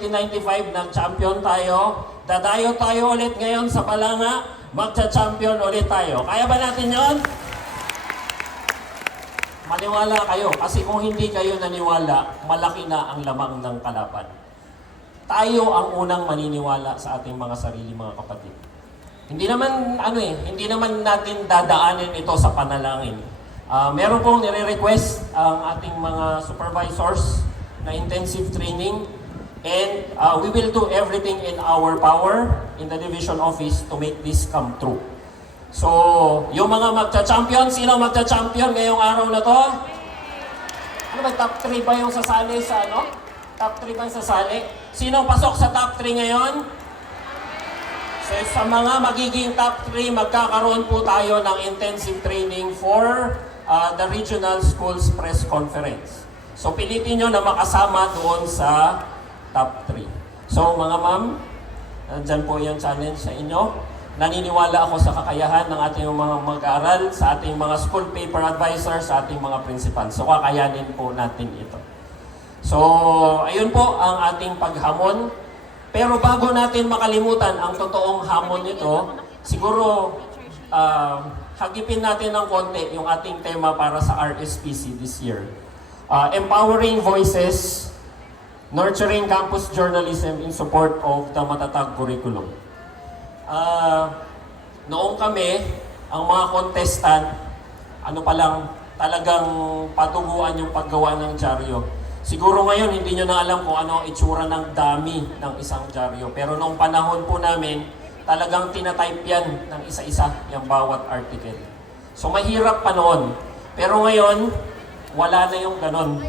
1995, nag-champion tayo. Dadayo tayo ulit ngayon sa Balanga. Magcha-champion ulit tayo. Kaya ba natin yon? Maniwala kayo. Kasi kung hindi kayo naniwala, malaki na ang lamang ng kalaban. Tayo ang unang maniniwala sa ating mga sarili, mga kapatid. Hindi naman, hindi naman natin dadaanin ito sa panalangin. Meron pong nire-request ang ating mga supervisors na intensive training. And we will do everything in our power in the division office to make this come true. So, yung mga magcha-champion, sino magcha-champion ngayong araw na to? Ano ba, top 3 ba yung sasali sa ano? Top 3 ba yung sasali? Sino pasok sa top 3 ngayon? So, sa mga magiging top 3, magkakaroon po tayo ng intensive training for the regional schools press conference. So, pilitin nyo na makasama doon sa top 3. So mga ma'am, nandyan po yung challenge sa inyo. Naniniwala ako sa kakayahan ng ating mga mag-aaral, sa ating mga school paper advisors, sa ating mga principal. So kakayanin po natin ito. So ayun po ang ating paghamon. Pero bago natin makalimutan ang totoong hamon nito, siguro hagipin natin ng konti yung ating tema para sa RSPC this year. Empowering Voices, Nurturing Campus Journalism in Support of the Matatag Curriculum. Noong kami, ang mga contestant, talagang patuguan yung paggawa ng dyaryo. Siguro ngayon, hindi nyo na alam kung ano ang itsura ng dami ng isang dyaryo. Pero noong panahon po namin, talagang tinatype yan ng isa-isa yung bawat article. So mahirap pa noon. Pero ngayon, wala na yung ganon.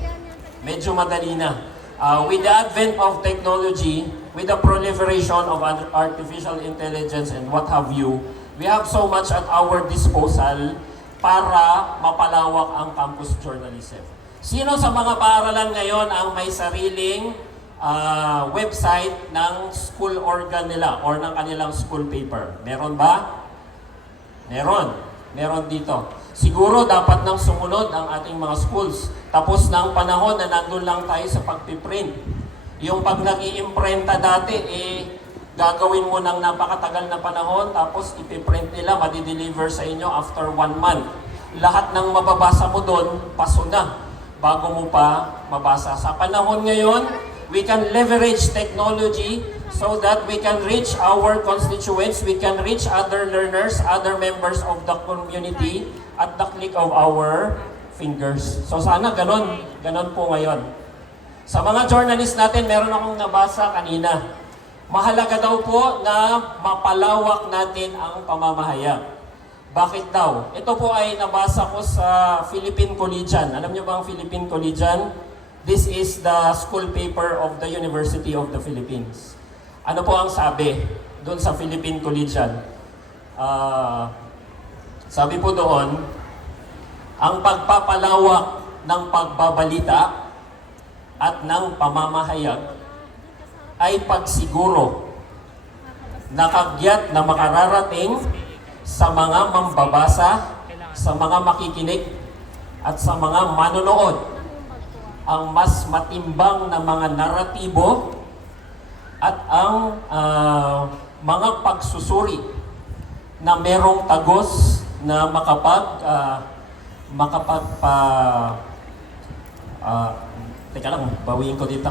Medyo madali na. With the advent of technology, with the proliferation of artificial intelligence and what have you, we have so much at our disposal para mapalawak ang campus journalism. Sino sa mga paaralan ngayon ang may sariling website ng school organ nila or ng kanilang school paper? Meron ba? Meron. Meron dito. Siguro dapat nang sumunod ang ating mga schools. Tapos ng panahon na nandun lang tayo sa pagpiprint. Yung pag nag-iimprenta dati, gagawin mo ng napakatagal na panahon, tapos ipiprint nila, madideliver sa inyo after 1 month. Lahat ng mababasa mo doon, paso na, bago mo pa mabasa. Sa panahon ngayon, we can leverage technology so that we can reach our constituents, we can reach other learners, other members of the community at the click of our fingers. So sana ganon po ngayon. Sa mga journalist natin, meron akong nabasa kanina. Mahalaga daw po na mapalawak natin ang pamamahayag. Bakit daw? Ito po ay nabasa ko sa Philippine Collegian. Alam niyo ba ang Philippine Collegian? This is the school paper of the University of the Philippines. Ano po ang sabi doon sa Philippine Collegian? Sabi po doon, ang pagpapalawak ng pagbabalita at ng pamamahayag ay pagsiguro na kagyat na makararating sa mga mambabasa, sa mga makikinig, at sa mga manonood ang mas matimbang na mga naratibo at ang mga pagsusuri na merong tagos na teka lang, bawiin ko dito.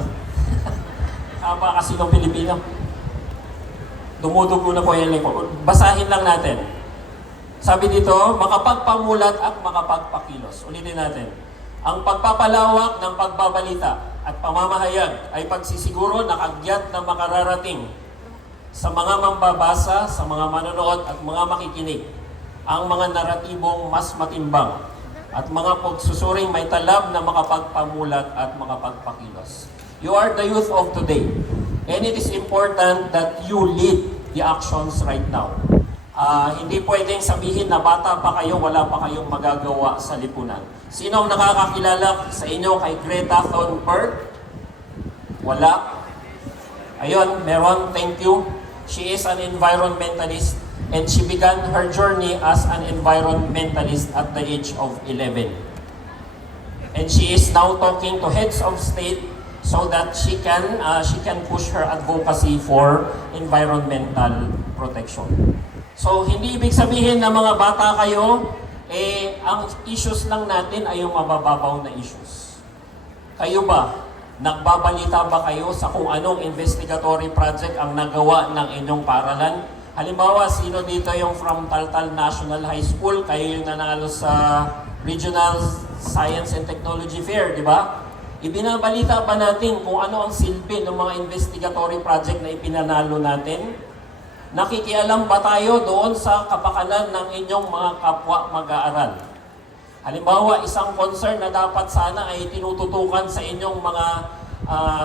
Haba kasi ng Pilipino. Dumudugo na po yan. Basahin lang natin. Sabi dito, makapagpamulat at makapagpakilos. Ulitin natin. Ang pagpapalawak ng pagbabalita at pamamahayag ay pagsisiguro na kagyat na makararating sa mga mambabasa, sa mga manonood at mga makikinig ang mga naratibong mas matimbang at mga pagsusuring may talab na makapagpamulat at makapagpakilos. You are the youth of today, and it is important that you lead the actions right now. Hindi pwedeng sabihin na bata pa kayo, wala pa kayong magagawa sa lipunan. Sino ang nakakakilala sa inyo kay Greta Thunberg? Wala. Ayun, meron, thank you. She is an environmentalist. And she began her journey as an environmentalist at the age of 11. And she is now talking to heads of state. so that she can push her advocacy for environmental protection. So hindi ibig sabihin na mga bata kayo, ang issues lang natin ay yung mabababaw na issues. Kayo ba, nagbabalita ba kayo sa kung anong investigatory project ang nagawa ng inyong paaralan? Halimbawa, sino dito yung from Taltal National High School? Kayo yung nanalo sa Regional Science and Technology Fair, di ba? Ibinabalita ba natin kung ano ang silbi ng mga investigatory project na ipinanalo natin? Nakikialam ba tayo doon sa kapakanan ng inyong mga kapwa mag-aaral? Halimbawa, isang concern na dapat sana ay tinututukan sa inyong mga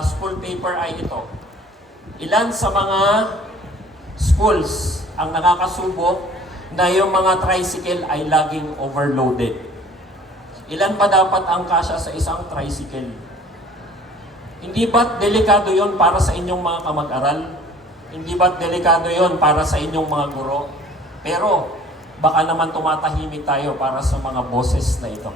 school paper ay ito. Ilan sa mga schools ang nakakasubok na yung mga tricycle ay laging overloaded? Ilan pa dapat ang kasya sa isang tricycle? Hindi ba't delikado yon para sa inyong mga kamag-aral? Hindi ba't delikado yon para sa inyong mga guro? Pero baka naman tumatahimik tayo para sa mga boses na ito.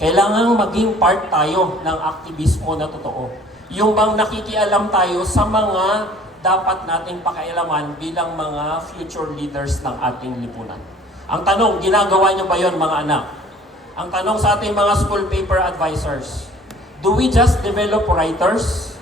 Kailangang maging part tayo ng aktivismo na totoo. Yung bang nakikialam tayo sa mga dapat nating pakialaman bilang mga future leaders ng ating lipunan. Ang tanong, ginagawa nyo ba yon mga anak? Ang tanong sa ating mga school paper advisors, do we just develop writers?